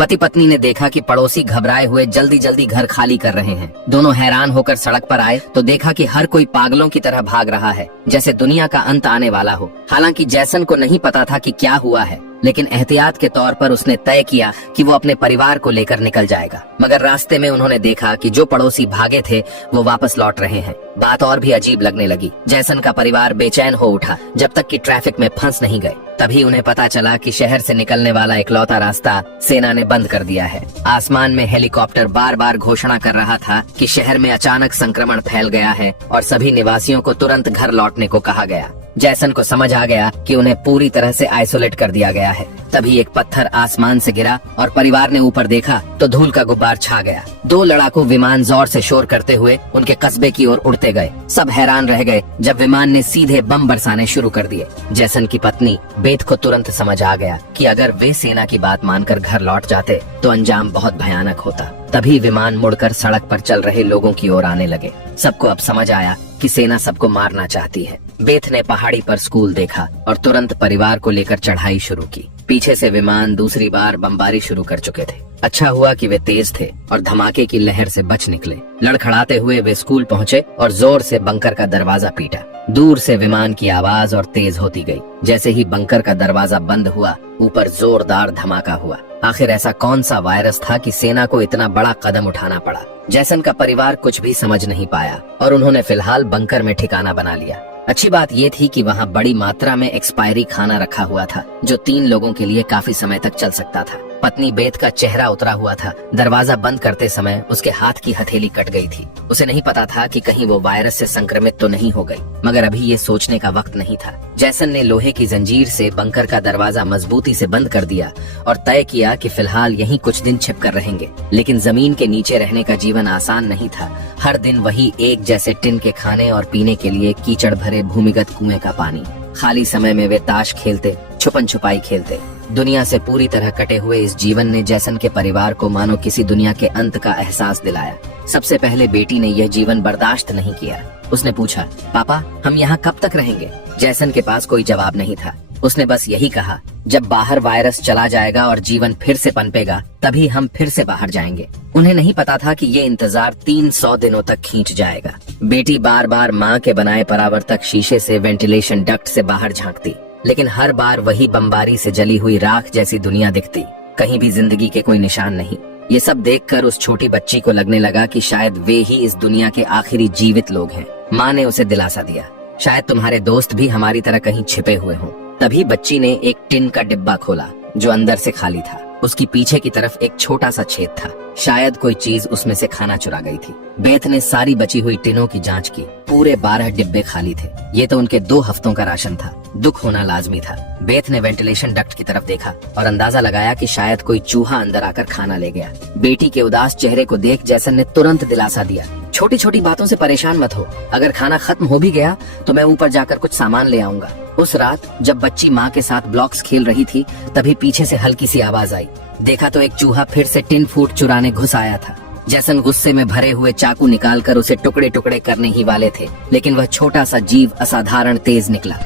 पति पत्नी ने देखा कि पड़ोसी घबराए हुए जल्दी जल्दी घर खाली कर रहे हैं। दोनों हैरान होकर सड़क पर आए तो देखा कि हर कोई पागलों की तरह भाग रहा है, जैसे दुनिया का अंत आने वाला हो। हालांकि जैसन को नहीं पता था कि क्या हुआ है, लेकिन एहतियात के तौर पर उसने तय किया कि वो अपने परिवार को लेकर निकल जाएगा। मगर रास्ते में उन्होंने देखा कि जो पड़ोसी भागे थे वो वापस लौट रहे हैं। बात और भी अजीब लगने लगी। जैसन का परिवार बेचैन हो उठा जब तक कि ट्रैफिक में फंस नहीं गए। तभी उन्हें पता चला कि शहर से निकलने वाला इकलौता रास्ता सेना ने बंद कर दिया है। आसमान में हेलीकॉप्टर बार बार घोषणा कर रहा था कि शहर में अचानक संक्रमण फैल गया है और सभी निवासियों को तुरंत घर लौटने को कहा गया। जैसन को समझ आ गया कि उन्हें पूरी तरह से आइसोलेट कर दिया गया है। तभी एक पत्थर आसमान से गिरा और परिवार ने ऊपर देखा तो धूल का गुब्बार छा गया। 2 लड़ाकू विमान जोर से शोर करते हुए उनके कस्बे की ओर उड़ते गए। सब हैरान रह गए जब विमान ने सीधे बम बरसाने शुरू कर दिए। जैसन की पत्नी बेथ को तुरंत समझ आ गया कि अगर वे सेना की बात मानकर घर लौट जाते तो अंजाम बहुत भयानक होता। तभी विमान मुड़कर सड़क पर चल रहे लोगों की ओर आने लगे। सबको अब समझ आया कि सेना सबको मारना चाहती है। बेथ ने पहाड़ी पर स्कूल देखा और तुरंत परिवार को लेकर चढ़ाई शुरू की। पीछे से विमान दूसरी बार बमबारी शुरू कर चुके थे। अच्छा हुआ कि वे तेज थे और धमाके की लहर से बच निकले। लड़खड़ाते हुए वे स्कूल पहुँचे और जोर से बंकर का दरवाजा पीटा। दूर से विमान की आवाज और तेज होती गई। जैसे ही बंकर का दरवाजा बंद हुआ, ऊपर जोरदार धमाका हुआ। आखिर ऐसा कौन सा वायरस था कि सेना को इतना बड़ा कदम उठाना पड़ा? जैसन का परिवार कुछ भी समझ नहीं पाया और उन्होंने फिलहाल बंकर में ठिकाना बना लिया। अच्छी बात ये थी कि वहाँ बड़ी मात्रा में एक्सपायरी खाना रखा हुआ था जो 3 लोगों के लिए काफी समय तक चल सकता था। पत्नी बेथ का चेहरा उतरा हुआ था। दरवाजा बंद करते समय उसके हाथ की हथेली कट गई थी। उसे नहीं पता था कि कहीं वो वायरस से संक्रमित तो नहीं हो गई, मगर अभी ये सोचने का वक्त नहीं था। जैसन ने लोहे की जंजीर से बंकर का दरवाजा मजबूती से बंद कर दिया और तय किया कि फिलहाल यहीं कुछ दिन छिप कर रहेंगे। लेकिन जमीन के नीचे रहने का जीवन आसान नहीं था। हर दिन वही एक जैसे टिन के खाने और पीने के लिए कीचड़ भरे भूमिगत कुएं का पानी। खाली समय में वे ताश खेलते, छुपन छुपाई खेलते। दुनिया से पूरी तरह कटे हुए इस जीवन ने जैसन के परिवार को मानो किसी दुनिया के अंत का एहसास दिलाया। सबसे पहले बेटी ने यह जीवन बर्दाश्त नहीं किया। उसने पूछा, पापा हम यहाँ कब तक रहेंगे? जैसन के पास कोई जवाब नहीं था। उसने बस यही कहा, जब बाहर वायरस चला जाएगा और जीवन फिर से पनपेगा तभी हम फिर से बाहर जाएंगे। उन्हें नहीं पता था कि ये इंतजार 300 दिनों तक खींच जाएगा। बेटी बार बार माँ के बनाए परावर्तक शीशे से वेंटिलेशन डक्ट से बाहर झांकती, लेकिन हर बार वही बमबारी से जली हुई राख जैसी दुनिया दिखती। कहीं भी जिंदगी के कोई निशान नहीं। ये सब देखकर उस छोटी बच्ची को लगने लगा कि शायद वे ही इस दुनिया के आखिरी जीवित लोग हैं। माँ ने उसे दिलासा दिया, शायद तुम्हारे दोस्त भी हमारी तरह कहीं छिपे हुए हों। तभी बच्ची ने एक टिन का डिब्बा खोला जो अंदर से खाली था। उसकी पीछे की तरफ एक छोटा सा छेद था। शायद कोई चीज उसमें से खाना चुरा गई थी। बेथ ने सारी बची हुई टिनों की जांच की। पूरे 12 डिब्बे खाली थे। ये तो उनके 2 हफ्तों का राशन था। दुख होना लाजमी था। बेथ ने वेंटिलेशन डक्ट की तरफ देखा और अंदाजा लगाया कि शायद कोई चूहा अंदर आकर खाना ले गया। बेटी के उदास चेहरे को देख जैसन ने तुरंत दिलासा दिया, छोटी छोटी बातों से परेशान मत हो। अगर खाना खत्म हो भी गया तो मैं ऊपर जाकर कुछ सामान ले आऊंगा। उस रात जब बच्ची माँ के साथ ब्लॉक्स खेल रही थी तभी पीछे से हल्की सी आवाज आई। देखा तो एक चूहा फिर से टिन फूड चुराने घुस आया था। जैसन गुस्से में भरे हुए चाकू निकालकर उसे टुकड़े टुकड़े करने ही वाले थे, लेकिन वह छोटा सा जीव असाधारण तेज निकला।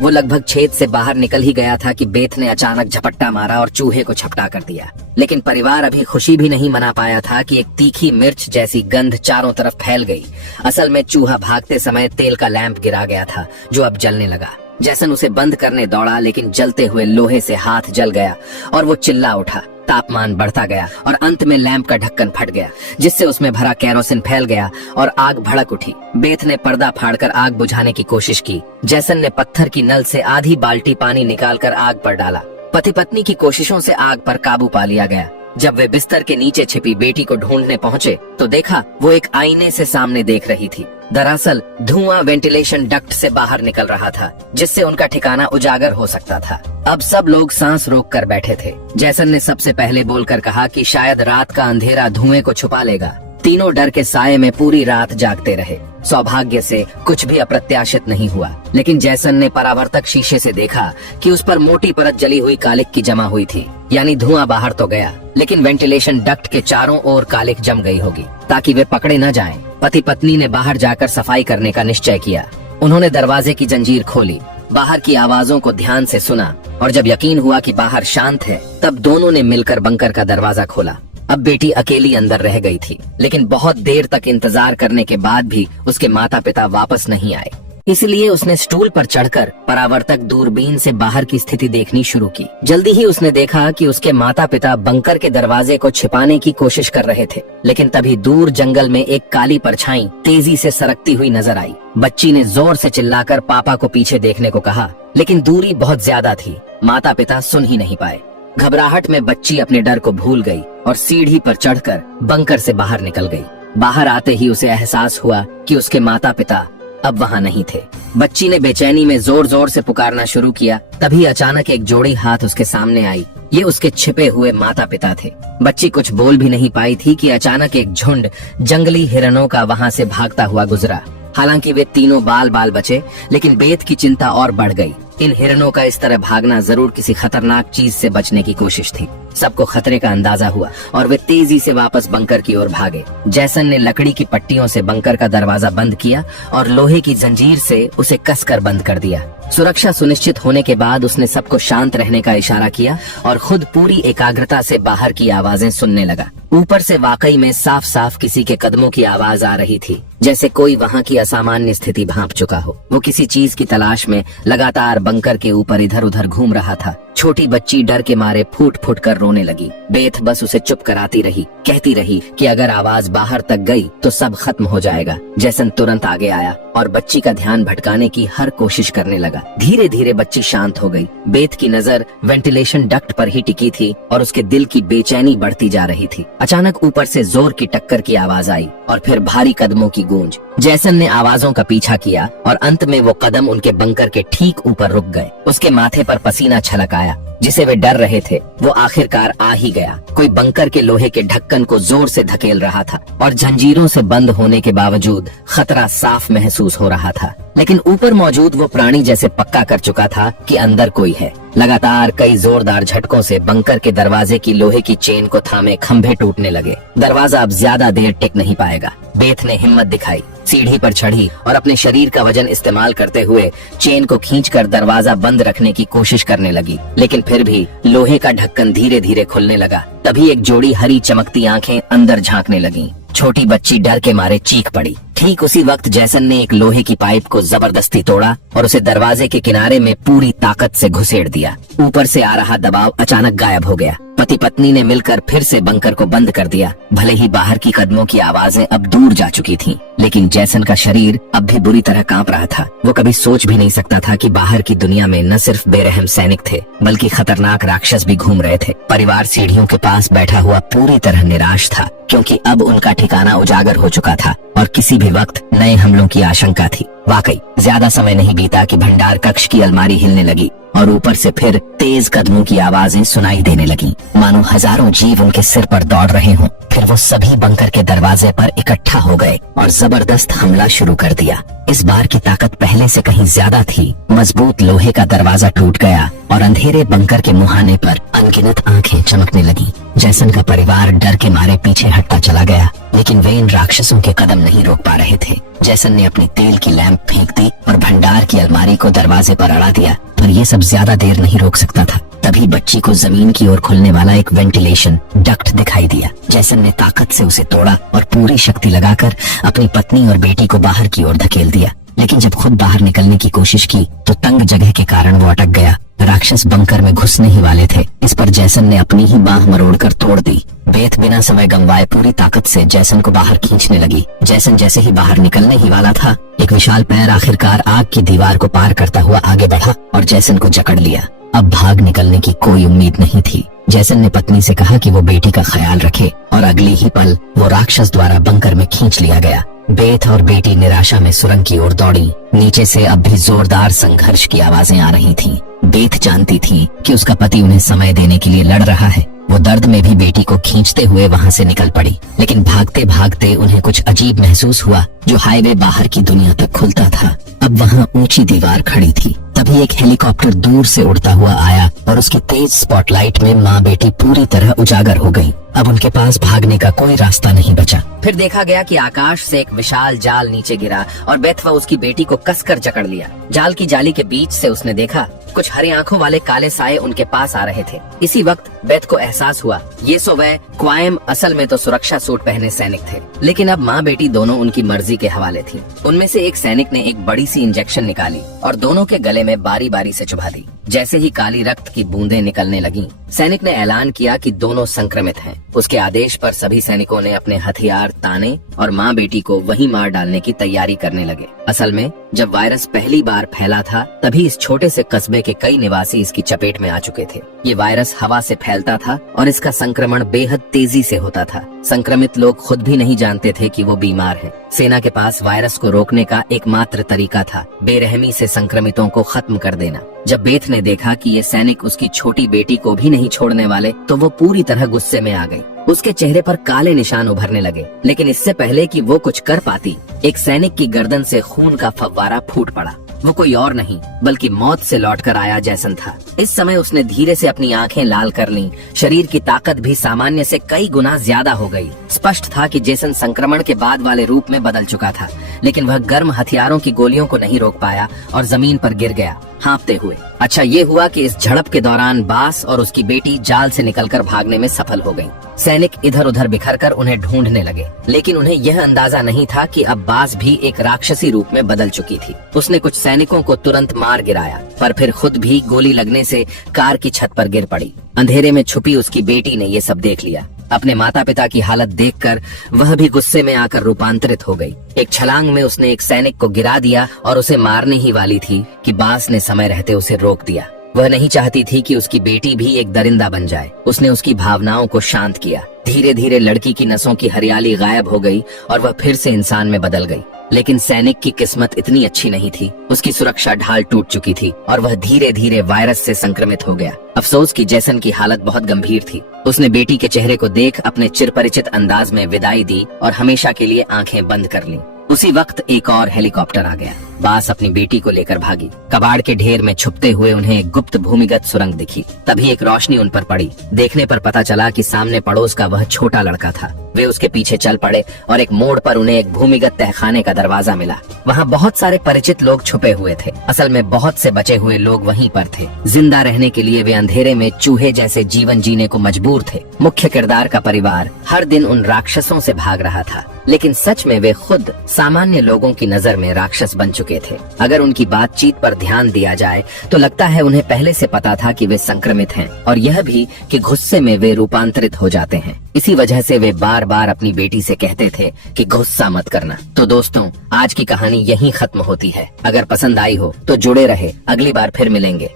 वो लगभग छेद से बाहर निकल ही गया था कि बेथ ने अचानक झपट्टा मारा और चूहे को झपटा कर दिया। लेकिन परिवार अभी खुशी भी नहीं मना पाया था कि एक तीखी मिर्च जैसी गंध चारों तरफ फैल गई। असल में चूहा भागते समय तेल का लैंप गिरा गया था जो अब जलने लगा। जैसन उसे बंद करने दौड़ा, लेकिन जलते हुए लोहे से हाथ जल गया और वो चिल्ला उठा। तापमान बढ़ता गया और अंत में लैंप का ढक्कन फट गया, जिससे उसमें भरा केरोसिन फैल गया और आग भड़क उठी। बेथ ने पर्दा फाड़कर आग बुझाने की कोशिश की। जैसन ने पत्थर की नल से आधी बाल्टी पानी निकालकर आग पर डाला। पति पत्नी की कोशिशों से आग पर काबू पा लिया गया। जब वे बिस्तर के नीचे छिपी बेटी को ढूंढने पहुंचे तो देखा वो एक आईने से सामने देख रही थी। दरअसल धुआं वेंटिलेशन डक्ट से बाहर निकल रहा था, जिससे उनका ठिकाना उजागर हो सकता था। अब सब लोग सांस रोक कर बैठे थे। जैसन ने सबसे पहले बोलकर कहा कि शायद रात का अंधेरा धुएं को छुपा लेगा। तीनों डर के साये में पूरी रात जागते रहे। सौभाग्य से कुछ भी अप्रत्याशित नहीं हुआ, लेकिन जैसन ने परावर्तक शीशे से देखा कि उस पर मोटी परत जली हुई कालिक की जमा हुई थी। यानी धुआं बाहर तो गया, लेकिन वेंटिलेशन डक्ट के चारों ओर कालिक जम गई होगी ताकि वे पकड़े न जाएं। पति पत्नी ने बाहर जाकर सफाई करने का निश्चय किया। उन्होंने दरवाजे की जंजीर खोली। बाहर की आवाजों को ध्यान से सुना और जब यकीन हुआ कि बाहर शांत है, तब दोनों ने मिलकर बंकर का दरवाजा खोला। अब बेटी अकेली अंदर रह गई थी, लेकिन बहुत देर तक इंतजार करने के बाद भी उसके माता पिता वापस नहीं आए। इसलिए उसने स्टूल पर चढ़कर परावर्तक दूरबीन से बाहर की स्थिति देखनी शुरू की। जल्दी ही उसने देखा कि उसके माता पिता बंकर के दरवाजे को छिपाने की कोशिश कर रहे थे, लेकिन तभी दूर जंगल में एक काली परछाई तेजी से सरकती हुई नजर आई। बच्ची ने जोर से चिल्लाकर पापा को पीछे देखने को कहा, लेकिन दूरी बहुत ज्यादा थी, माता पिता सुन ही नहीं पाए। घबराहट में बच्ची अपने डर को भूल गई और सीढ़ी पर चढ़कर बंकर से बाहर निकल गई। बाहर आते ही उसे एहसास हुआ कि उसके माता पिता अब वहाँ नहीं थे। बच्ची ने बेचैनी में जोर जोर से पुकारना शुरू किया। तभी अचानक एक जोड़ी हाथ उसके सामने आई। ये उसके छिपे हुए माता पिता थे। बच्ची कुछ बोल भी नहीं पाई थी कि अचानक एक झुंड जंगली हिरणों का वहाँ से भागता हुआ गुजरा। हालांकि वे तीनों बाल बाल बचे, लेकिन बेत की चिंता और बढ़ गई। इन हिरणों का इस तरह भागना जरूर किसी खतरनाक चीज से बचने की कोशिश थी। सबको खतरे का अंदाजा हुआ और वे तेजी से वापस बंकर की ओर भागे। जैसन ने लकड़ी की पट्टियों से बंकर का दरवाजा बंद किया और लोहे की जंजीर से उसे कसकर बंद कर दिया। सुरक्षा सुनिश्चित होने के बाद उसने सबको शांत रहने का इशारा किया और खुद पूरी एकाग्रता से बाहर की आवाजें सुनने लगा। ऊपर से वाकई में साफ साफ किसी के कदमों की आवाज आ रही थी, जैसे कोई वहाँ की असामान्य स्थिति भांप चुका हो। वो किसी चीज की तलाश में लगातार बंकर के ऊपर इधर उधर घूम रहा था। छोटी बच्ची डर के मारे फूट फूट कर रोने लगी। बेथ बस उसे चुप कराती रही, कहती रही कि अगर आवाज बाहर तक गई तो सब खत्म हो जाएगा। जैसन तुरंत आगे आया और बच्ची का ध्यान भटकाने की हर कोशिश करने लगा। धीरे धीरे बच्ची शांत हो गई। बेथ की नजर वेंटिलेशन डक्ट पर ही टिकी थी और उसके दिल की बेचैनी बढ़ती जा रही थी। अचानक ऊपर से जोर की टक्कर की आवाज आई और फिर भारी कदमों की गूंज। जैसन ने आवाजों का पीछा किया और अंत में वो कदम उनके बंकर के ठीक ऊपर रुक गए। उसके माथे पर पसीना छलक आया। जिसे वे डर रहे थे वो आखिरकार आ ही गया। कोई बंकर के लोहे के ढक्कन को जोर से धकेल रहा था और जंजीरों से बंद होने के बावजूद खतरा साफ महसूस हो रहा था। लेकिन ऊपर मौजूद वो प्राणी जैसे पक्का कर चुका था कि अंदर कोई है। लगातार कई जोरदार झटकों से बंकर के दरवाजे की लोहे की चेन को थामे खंभे टूटने लगे। दरवाजा अब ज्यादा देर टिक नहीं पाएगा। बेथ ने हिम्मत दिखाई, सीढ़ी पर चढ़ी और अपने शरीर का वजन इस्तेमाल करते हुए चेन को खींचकर दरवाजा बंद रखने की कोशिश करने लगी। लेकिन फिर भी लोहे का ढक्कन धीरे धीरे खुलने लगा। तभी एक जोड़ी हरी चमकती आंखें अंदर झांकने लगीं। छोटी बच्ची डर के मारे चीख पड़ी। ठीक उसी वक्त जैसन ने एक लोहे की पाइप को जबरदस्ती तोड़ा और उसे दरवाजे के किनारे में पूरी ताकत से घुसेड़ दिया। ऊपर से आ रहा दबाव अचानक गायब हो गया। पति पत्नी ने मिलकर फिर से बंकर को बंद कर दिया। भले ही बाहर की कदमों की आवाजें अब दूर जा चुकी थीं, लेकिन जैसन का शरीर अब भी बुरी तरह कांप रहा था। वो कभी सोच भी नहीं सकता था कि बाहर की दुनिया में न सिर्फ बेरहम सैनिक थे, बल्कि खतरनाक राक्षस भी घूम रहे थे। परिवार सीढ़ियों के पास बैठा हुआ पूरी तरह निराश था, क्योंकि अब उनका ठिकाना उजागर हो चुका था और किसी भी वक्त नए हमलों की आशंका थी। वाकई ज्यादा समय नहीं बीता कि भंडार कक्ष की अलमारी हिलने लगी और ऊपर से फिर तेज कदमों की आवाजें सुनाई देने लगी, मानो हजारों जीव उनके सिर पर दौड़ रहे हों। फिर वो सभी बंकर के दरवाजे पर इकट्ठा हो गए और जबरदस्त हमला शुरू कर दिया। इस बार की ताकत पहले से कहीं ज्यादा थी। मजबूत लोहे का दरवाजा टूट गया और अंधेरे बंकर के मुहाने पर अनगिनत आंखें चमकने लगी। जैसन का परिवार डर के मारे पीछे हटता चला गया, लेकिन वे इन राक्षसों के कदम नहीं रोक पा रहे थे। जैसन ने अपनी तेल की लैंप फेंक दी और भंडार की अलमारी को दरवाजे पर अड़ा दिया, पर ये सब ज्यादा देर नहीं रोक सकता था। तभी बच्ची को जमीन की ओर खुलने वाला एक वेंटिलेशन डक्ट दिखाई दिया। जैसन ने ताकत से उसे तोड़ा और पूरी शक्ति लगाकर अपनी पत्नी और बेटी को बाहर की ओर धकेल दिया। लेकिन जब खुद बाहर निकलने की कोशिश की तो तंग जगह के कारण वो अटक गया। राक्षस बंकर में घुसने ही वाले थे। इस पर जैसन ने अपनी ही बांह मरोड़कर तोड़ दी। बेथ बिना समय गंवाए पूरी ताकत से जैसन को बाहर खींचने लगी। जैसन जैसे ही बाहर निकलने ही वाला था, एक विशाल पैर आखिरकार आग की दीवार को पार करता हुआ आगे बढ़ा और जैसन को जकड़ लिया। अब भाग निकलने की कोई उम्मीद नहीं थी। जैसन ने पत्नी से कहा कि वो बेटी का ख्याल रखे और अगली ही पल वो राक्षस द्वारा बंकर में खींच लिया गया। बेथ और बेटी निराशा में सुरंग की ओर दौड़ी। नीचे से अब भी जोरदार संघर्ष की आवाजें आ रही थीं। बेथ जानती थी कि उसका पति उन्हें समय देने के लिए लड़ रहा है। वो दर्द में भी बेटी को खींचते हुए वहाँ से निकल पड़ी। लेकिन भागते भागते उन्हें कुछ अजीब महसूस हुआ। जो हाईवे बाहर की दुनिया तक खुलता था, अब वहाँ ऊंची दीवार खड़ी थी। तभी एक हेलीकॉप्टर दूर से उड़ता हुआ आया और उसकी तेज स्पॉटलाइट में माँ बेटी पूरी तरह उजागर हो गई। अब उनके पास भागने का कोई रास्ता नहीं बचा। फिर देखा गया कि आकाश से एक विशाल जाल नीचे गिरा और बेथ व उसकी बेटी को कसकर जकड़ लिया। जाल की जाली के बीच से उसने देखा कुछ हरी आंखों वाले काले साए उनके पास आ रहे थे। इसी वक्त बेथ को एहसास हुआ ये सो वह क्वाइम असल में तो सुरक्षा सूट पहने सैनिक थे, लेकिन अब माँ बेटी दोनों उनकी मर्जी के हवाले थी। उनमें से एक सैनिक ने एक बड़ी सी इंजेक्शन निकाली और दोनों के गले में बारी बारी से चुभा दी। जैसे ही काली रक्त की बूंदें निकलने लगीं, सैनिक ने ऐलान किया कि दोनों संक्रमित हैं। उसके आदेश पर सभी सैनिकों ने अपने हथियार ताने और माँ बेटी को वहीं मार डालने की तैयारी करने लगे। असल में जब वायरस पहली बार फैला था तभी इस छोटे से कस्बे के कई निवासी इसकी चपेट में आ चुके थे। ये वायरस हवा से फैलता था और इसका संक्रमण बेहद तेजी से होता था। संक्रमित लोग खुद भी नहीं जानते थे कि वो बीमार हैं। सेना के पास वायरस को रोकने का एकमात्र तरीका था बेरहमी से संक्रमितों को खत्म कर देना। जब बेथ ने देखा कि ये सैनिक उसकी छोटी बेटी को भी नहीं छोड़ने वाले तो वो पूरी तरह गुस्से में आ गई। उसके चेहरे पर काले निशान उभरने लगे, लेकिन इससे पहले कि वो कुछ कर पाती, एक सैनिक की गर्दन से खून का फव्वारा फूट पड़ा। वो कोई और नहीं बल्कि मौत से लौटकर आया जैसन था। इस समय उसने धीरे से अपनी आंखें लाल कर लीं। शरीर की ताकत भी सामान्य से कई गुना ज्यादा हो गई। स्पष्ट था कि जेसन संक्रमण के बाद वाले रूप में बदल चुका था, लेकिन वह गर्म हथियारों की गोलियों को नहीं रोक पाया और जमीन पर गिर गया हाँफते हुए। अच्छा ये हुआ कि इस झड़प के दौरान बास और उसकी बेटी जाल से निकलकर भागने में सफल हो गईं। सैनिक इधर उधर बिखरकर उन्हें ढूंढने लगे, लेकिन उन्हें यह अंदाजा नहीं था कि अब बास भी एक राक्षसी रूप में बदल चुकी थी। उसने कुछ सैनिकों को तुरंत मार गिराया, पर फिर खुद भी गोली लगने से कार की छत पर गिर पड़ी। अंधेरे में छुपी उसकी बेटी ने ये सब देख लिया। अपने माता पिता की हालत देखकर वह भी गुस्से में आकर रूपांतरित हो गई। एक छलांग में उसने एक सैनिक को गिरा दिया और उसे मारने ही वाली थी कि बास ने समय रहते उसे रोक दिया। वह नहीं चाहती थी कि उसकी बेटी भी एक दरिंदा बन जाए। उसने उसकी भावनाओं को शांत किया। धीरे धीरे लड़की की नसों की हरियाली गायब हो गई और वह फिर से इंसान में बदल गई। लेकिन सैनिक की किस्मत इतनी अच्छी नहीं थी। उसकी सुरक्षा ढाल टूट चुकी थी और वह धीरे धीरे वायरस से संक्रमित हो गया। अफसोस कि जैसन की हालत बहुत गंभीर थी। उसने बेटी के चेहरे को देख अपने चिरपरिचित अंदाज में विदाई दी और हमेशा के लिए आंखें बंद कर लीं। उसी वक्त एक और हेलीकॉप्टर आ गया। बास अपनी बेटी को लेकर भागी। कबाड़ के ढेर में छुपते हुए उन्हें एक गुप्त भूमिगत सुरंग दिखी। तभी एक रोशनी उन पर पड़ी। देखने पर पता चला कि सामने पड़ोस का वह छोटा लड़का था। वे उसके पीछे चल पड़े और एक मोड़ पर उन्हें एक भूमिगत तहखाने का दरवाजा मिला। वहाँ बहुत सारे परिचित लोग छुपे हुए थे। असल में बहुत से बचे हुए लोग वहीं पर थे। जिंदा रहने के लिए वे अंधेरे में चूहे जैसे जीवन जीने को मजबूर थे। मुख्य किरदार का परिवार हर दिन उन राक्षसों से भाग रहा था, लेकिन सच में वे खुद सामान्य लोगों की नजर में राक्षस बन चुके थे। अगर उनकी बातचीत पर ध्यान दिया जाए तो लगता है उन्हें पहले से पता था कि वे संक्रमित हैं और यह भी कि गुस्से में वे रूपांतरित हो जाते हैं। इसी वजह से वे बार बार अपनी बेटी से कहते थे कि गुस्सा मत करना। तो दोस्तों, आज की कहानी यहीं खत्म होती है। अगर पसंद आई हो तो जुड़े रहे, अगली बार फिर मिलेंगे।